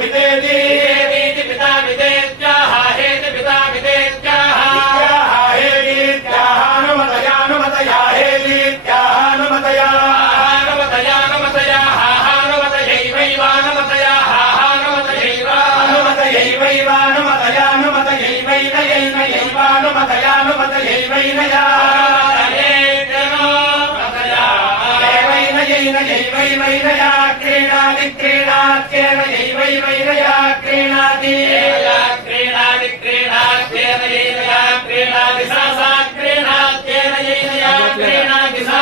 विदेति पिता विदेत्याः हेति पिता विदेत्याः हेतीत्याहानुमतयानुमतया हेतीत्याहानुमतयैवैवानुमतयानुमतयैवैनयैनयैवानुमतयानुमतयैवैनया यैवैनया क्रीडाति क्रीडात्येन यैवैनया क्रीणाति क्रीडाति क्रीडात्येन यैनया क्रीडाति सा क्रीडात्येन यैनया क्रीणाति सा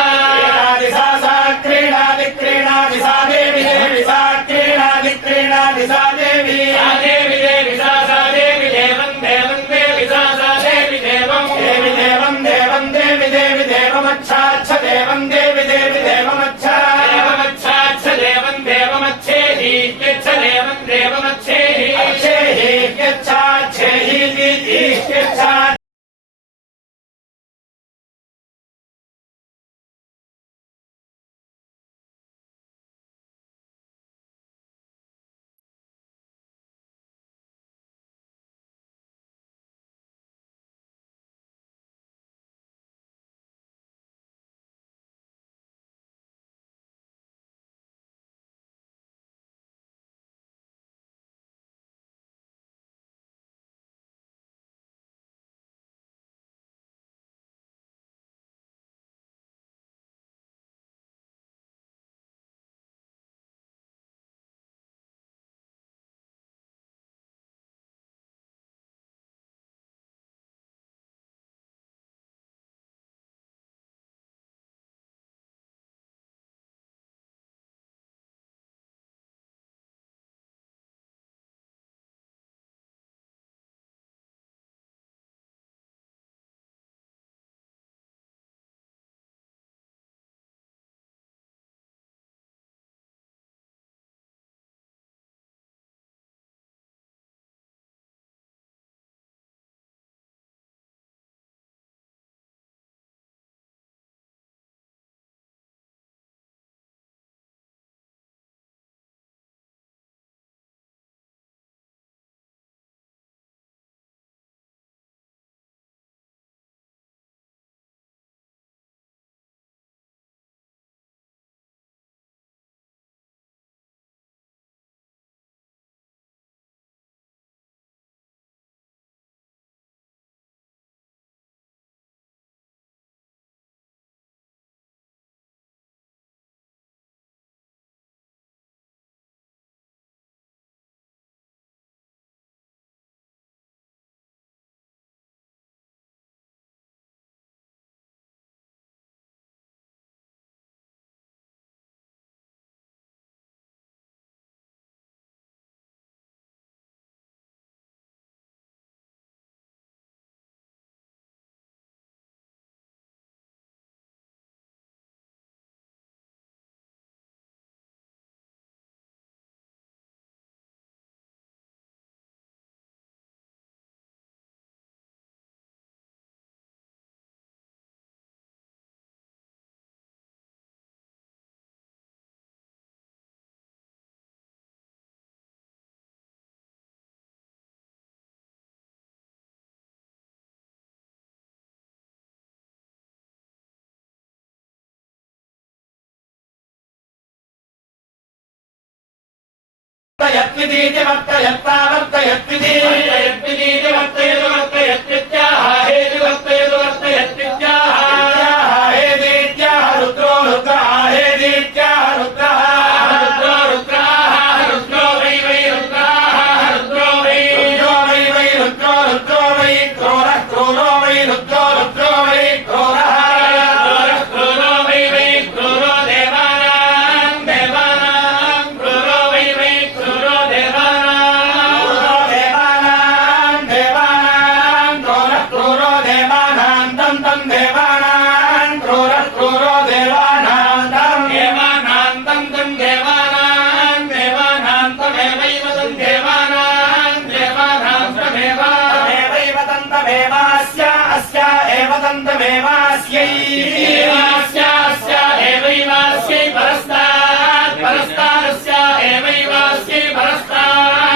क्रीडाति क्रीडाति सा देवी देवी सा क्रीडाति क्रीडाति सा देवी देवी देवी सा देवी देवं देवं देवी सा देवी देवं देवी देवं देवं देवी देवी देवमच्छाच्छ देवं देवी देवी देवमच्छा देवमच्छाच्छ देवं देवमच्छेहि यच्छ देवं देवमच्छेहि अच्छेहि यच्छाच्छेहि यच्छा वर्तयत्विदीति वर्तयत्ता वर्तयत्विदीति वर्तयतु वर्तयत्वित्याह हेतु वर्तयतु वर्तयत्वित्याह हेदीत्याह रुद्रो रुद्रः हेदीत्याह रुद्रः रुद्रो रुद्राः रुद्रो वै रुद्राः रुद्रो वै रुद्रो वै क्रोरः क्रोरो वै रुद्रो वै क्रोरः क्रोरो वै क्रोरो देवानां क्रोरो वै क्रोरो देवानां क्रोरः क्रोरो देवानां तं देवानां क्रोरः क्रोरो देवानां तं देवानां तमेवैव तं देवानां तमेवैव तन्तमेवास्य अस्या एव तन्तमेवास्यै एवैवास्यै परस्तादस्या एवैवास्यै परस्तात्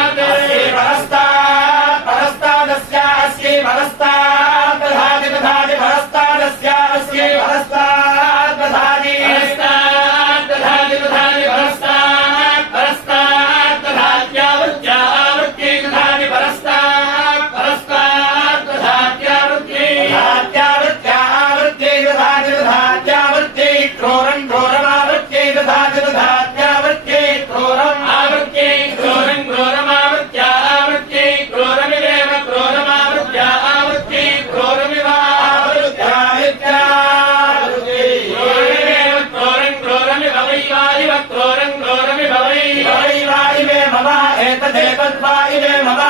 परस्तात् दधाति दधाति परस्तादस्यास्यै परस्तात् दधाति परस्तात् दधाति दधाति परस्तात् परस्तात् दधात्यावृत्यावृत्यै दधाति परस्तात् परस्तात् दधात्यावृत्यै दधात्यावृत्यावृत्यै दधाति दधात्यावृत्यै क्रोरं क्रोरमावृत्यै दधाति दधात्यावृत्यै क्रोरम् आवृत्यै क्रोरं क्रोरमावृत्यावृत्यै क्रोरमिवेव क्रोरमावृत्या आवृत्यै क्रोरमिवावृत्यावृत्यावृत्यै क्रोरमिवेव क्रोरं क्रोरमिव वैवाहिव क्रोरं क्रोरमिव वैवाहिवेव वा एतदेतद्वा इवे मम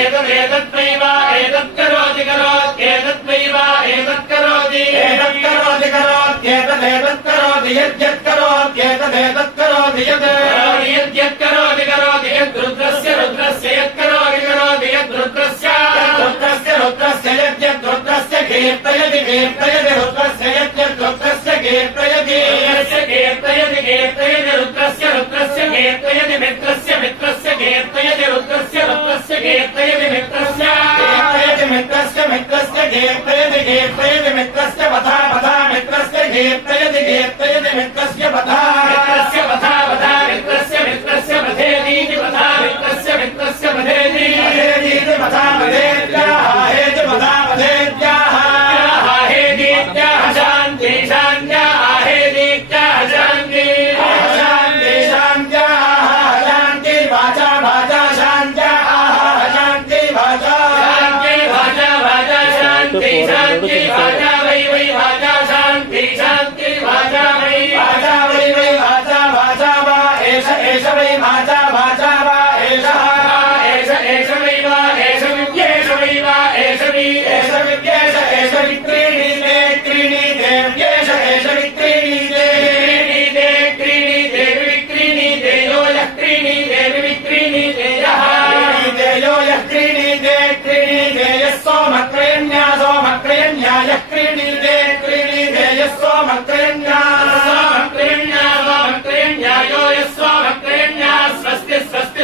एतदेतद्वैवा एतत्करोति करोत्येतद्वैवा एतत्करोति एतत्करोति करोत्येतदेतत्करोति यद्यत्करोत्येतदेतत्करोति यद्यत्करोति करोति यद्रुद्रस्य रुद्रस्य यत्करोति करोति यद्रुद्रस्य रुद्रस्य यद्यद्रुद्रस्य कीर्तयति कीर्तयति रुद्रस्य यद्यद्रुद्रस्य कीर्तयति कीर्तयति रुद्रस्य कीर्तयति मित्रस्य कीर्तयति रुद्रस्य कीर्तयति मित्रस्य कीर्तयति मित्रस्य वधा मित्रस्य कीर्तयति मित्रस्य वधा मित्रस्य वधेतीति वधा मित्रस्य वधेतीति वधा वधेत्याः हेति वधा वधेत्याः हेतीत्याः शान्ति शान्त्याः हेतीत्याः शान्ति शान्ति शान्त्याः शान्ति वाचा वाचा शान्त्याः शान्ति वाचा शान्ति शान्ति वाचा वै वाचा शान्ति शान्ति वाचा वै वाचा वा एष वै वाचा वा एषः एष वै वा एष विद्येष वै वा एष विद्येष एष विक्रीणीते क्रीणीतेव्येष एष क्रीणीते विक्रीणीते यो यः क्रीणीते विक्रीणीते यः क्रीणीते यः सोमक्रेण्या यः क्रीणीते यः सोमक्रेण्या यो यः सोमक्रेण्या स्वस्ति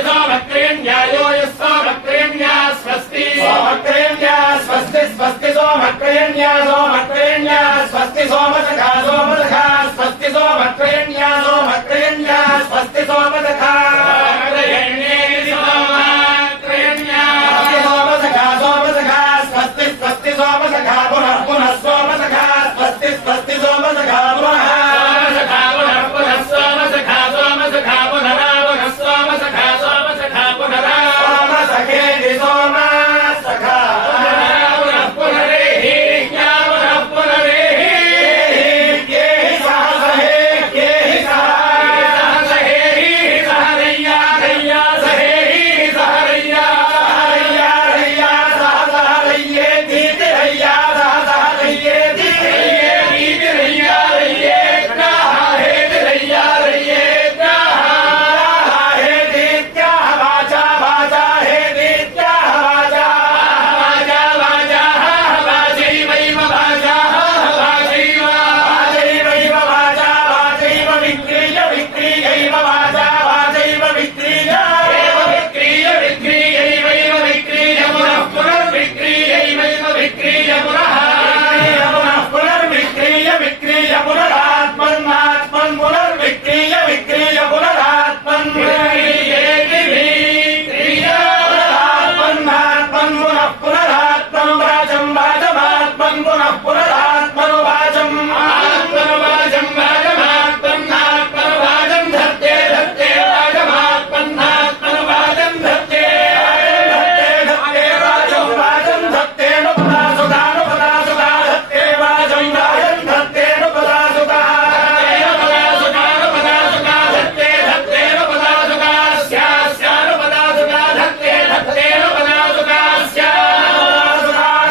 सोमक्रेण्या यो यः सोमक्रेण्या स्वस्ति सोमक्रेण्या स्वस्ति सोमक्रेण्या